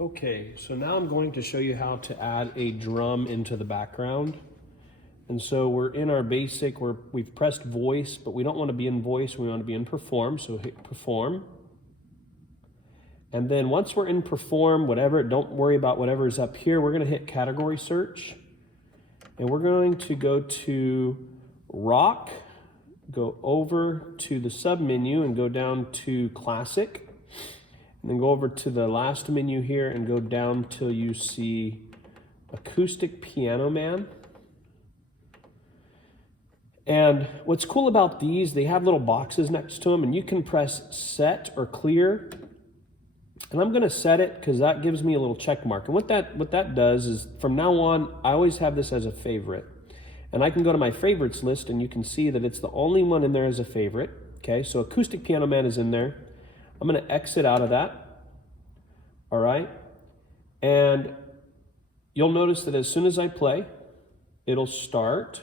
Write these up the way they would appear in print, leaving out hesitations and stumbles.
Okay, so now I'm going to show you how to add a drum into the background. And so we're in our basic, we've pressed voice, but we don't want to be in voice, we want to be in perform, so hit perform. And then once we're in perform, don't worry about whatever's up here, we're going to hit category search. And we're going to go to rock, go over to the sub menu and go down to classic. And then go over to the last menu here and go down till you see Acoustic Piano Man. And what's cool about these, they have little boxes next to them, and you can press set or clear. And I'm gonna set it because that gives me a little check mark. And what that does is from now on, I always have this as a favorite. And I can go to my favorites list and you can see that it's the only one in there as a favorite. Okay, so Acoustic Piano Man is in there. I'm going to exit out of that, all right? And you'll notice that as soon as I play, it'll start.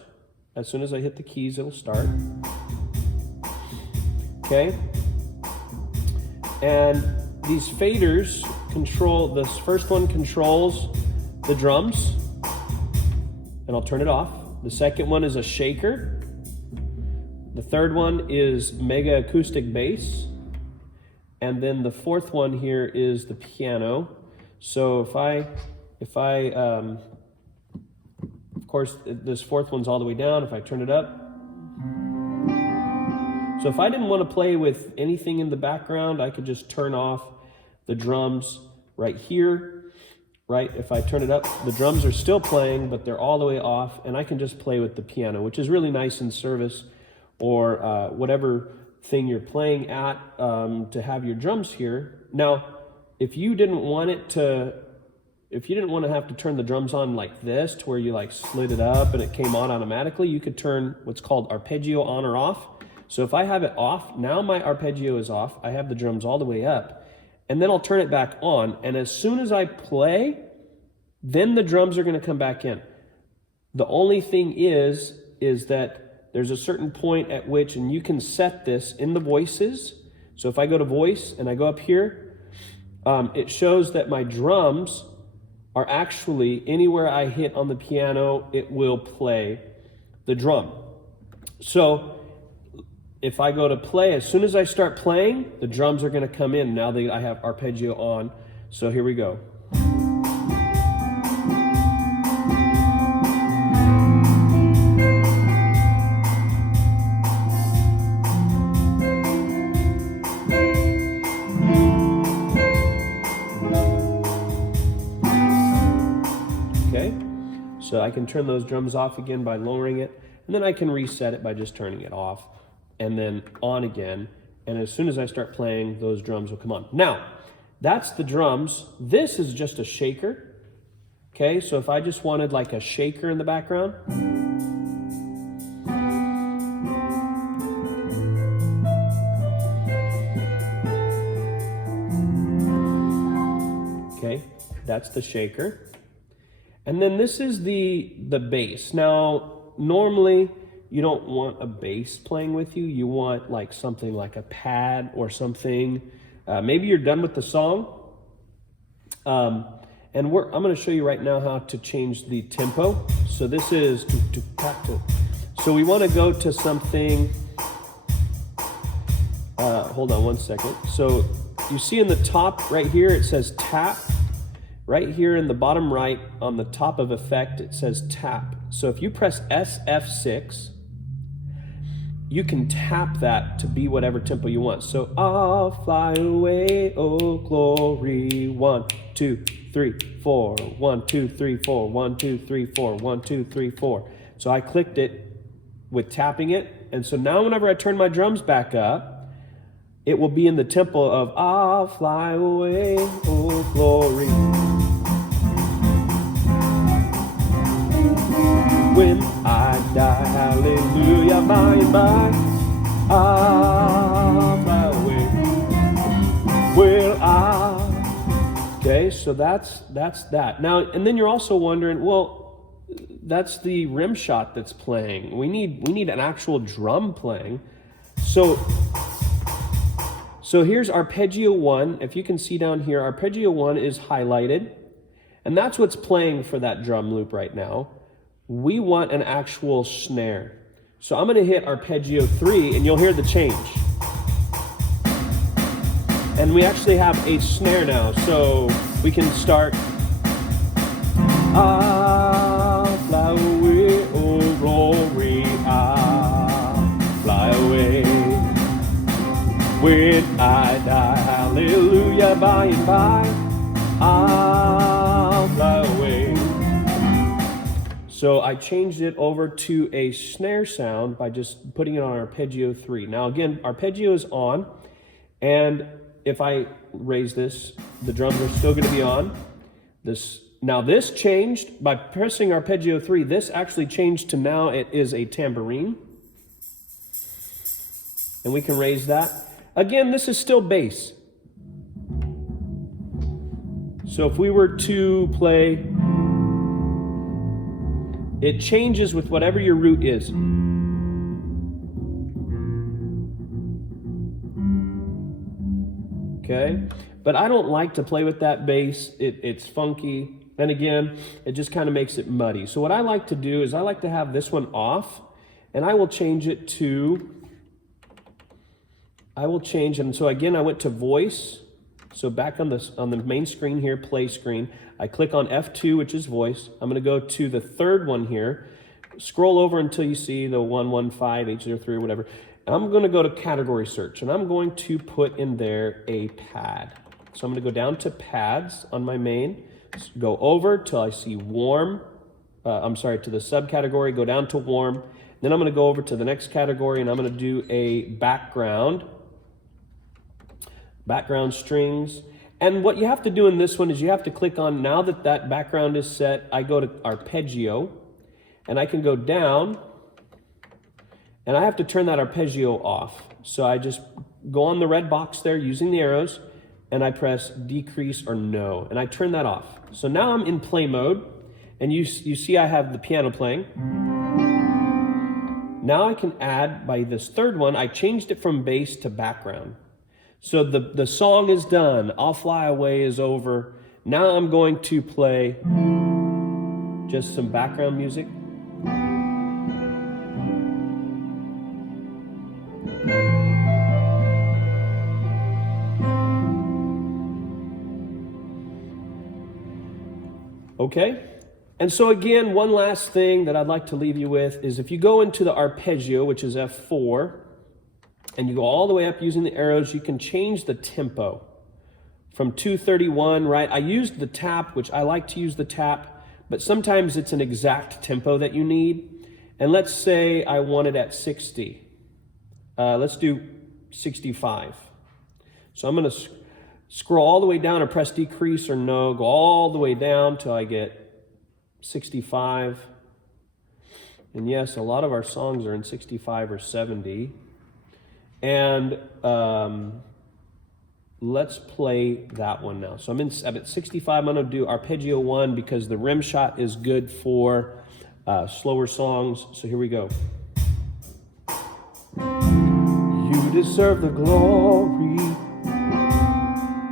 As soon as I hit the keys, it'll start. Okay? And these faders control, this first one controls the drums, and I'll turn it off. The second one is a shaker. The third one is mega acoustic bass. And then the fourth one here is the piano. So if I of course, this fourth one's all the way down. If I turn it up. So if I didn't want to play with anything in the background, I could just turn off the drums right here, right? If I turn it up, the drums are still playing, but they're all the way off, and I can just play with the piano, which is really nice in service or whatever thing you're playing at to have your drums here. Now, if you didn't want to have to turn the drums on like this, to where you like slid it up and it came on automatically, you could turn what's called arpeggio on or off. So if I have it off, now my arpeggio is off, I have the drums all the way up, and then I'll turn it back on, and as soon as I play, then the drums are going to come back in. The only thing is that there's a certain point at which, and you can set this in the voices. So if I go to voice and I go up here, it shows that my drums are actually, anywhere I hit on the piano, it will play the drum. So if I go to play, as soon as I start playing, the drums are going to come in now that I have arpeggio on. So here we go. Okay, so I can turn those drums off again by lowering it, and then I can reset it by just turning it off and then on again. And as soon as I start playing, those drums will come on. Now, that's the drums. This is just a shaker. Okay, so if I just wanted like a shaker in the background, okay, that's the shaker. And then this is the bass. Now, normally you don't want a bass playing with you. You want like something like a pad or something. Maybe you're done with the song. And I'm going to show you right now how to change the tempo. So this is, so we want to go to something, hold on one second. So you see in the top right here, it says tap. Right here in the bottom right, on the top of effect, it says tap. So if you press SF6, you can tap that to be whatever tempo you want. So I'll fly away, oh glory, 1, 2, 3, 4, 1, 2, 3, 4, 1, 2, 3, 4, 1, 2, 3, 4. So I clicked it with tapping it, and so now whenever I turn my drums back up, it will be in the tempo of I'll fly away, oh glory. When I die, hallelujah, by and by, I'll fly away. Will I? Okay, so that's that. Now, and then you're also wondering, well, that's the rim shot that's playing. We need an actual drum playing. So So here's Arpeggio 1. If you can see down here, Arpeggio 1 is highlighted. And that's what's playing for that drum loop right now. We want an actual snare. So I'm going to hit Arpeggio 3 and you'll hear the change. And we actually have a snare now. So we can start. I'll fly away, oh glory, I'll fly away. When I die, hallelujah, by and by, I'll fly away. So I changed it over to a snare sound by just putting it on Arpeggio 3. Now again, Arpeggio is on, and if I raise this, the drums are still going to be on. Now this changed by pressing Arpeggio 3. This actually changed to now it is a tambourine. And we can raise that. Again, this is still bass. So if we were to play, it changes with whatever your root is. Okay? But I don't like to play with that bass. It's funky. And again, it just kind of makes it muddy. So what I like to do is I like to have this one off, and I will change it to, and so again, I went to voice. So back on the main screen here, play screen, I click on F2, which is voice. I'm going to go to the third one here. Scroll over until you see the 115, H03 or whatever. And I'm going to go to category search, and I'm going to put in there a pad. So I'm going to go down to pads on my main, go over till I see warm. To the subcategory, go down to warm. Then I'm going to go over to the next category, and I'm going to do a background strings. And what you have to do in this one is you have to click on, now that that background is set, I go to Arpeggio, and I can go down, and I have to turn that Arpeggio off. So I just go on the red box there using the arrows, and I press decrease or no, and I turn that off. So now I'm in play mode, and you see I have the piano playing. Now I can add, by this third one, I changed it from bass to background. So the song is done, I'll Fly Away is over. Now I'm going to play just some background music. Okay, and so again, one last thing that I'd like to leave you with is if you go into the Arpeggio, which is F4, and you go all the way up using the arrows, you can change the tempo from 231, right? I used the tap, which I like to use the tap, but sometimes it's an exact tempo that you need. And let's say I want it at 60. Let's do 65. So I'm going to scroll all the way down and press decrease or no, go all the way down till I get 65. And yes, a lot of our songs are in 65 or 70. And let's play that one now. So I'm at 65. I'm going to do Arpeggio 1 because the rim shot is good for slower songs. So here we go. You deserve the glory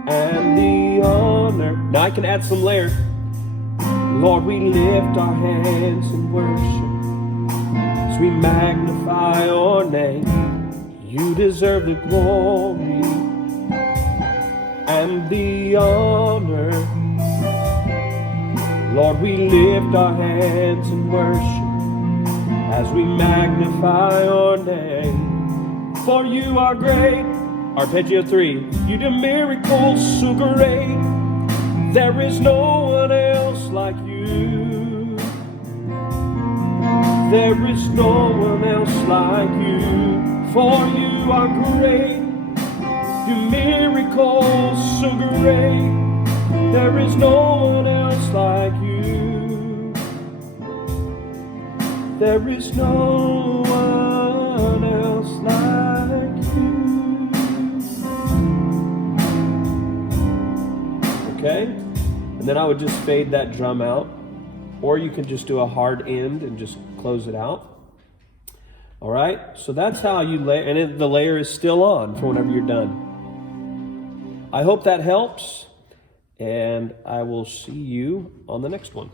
and the honor. Now I can add some layer. Lord, we lift our hands in worship as we magnify your name. You deserve the glory and the honor. Lord, we lift our hands in worship as we magnify your name. For you are great. Arpeggio 3. You do miracles so great. There is no one else like you. There is no one else like you. For you are great, do miracles so great. There is no one else like you. There is no one else like you. Okay? And then I would just fade that drum out. Or you can just do a hard end and just close it out. All right, so that's how you lay, and the layer is still on for whenever you're done. I hope that helps, and I will see you on the next one.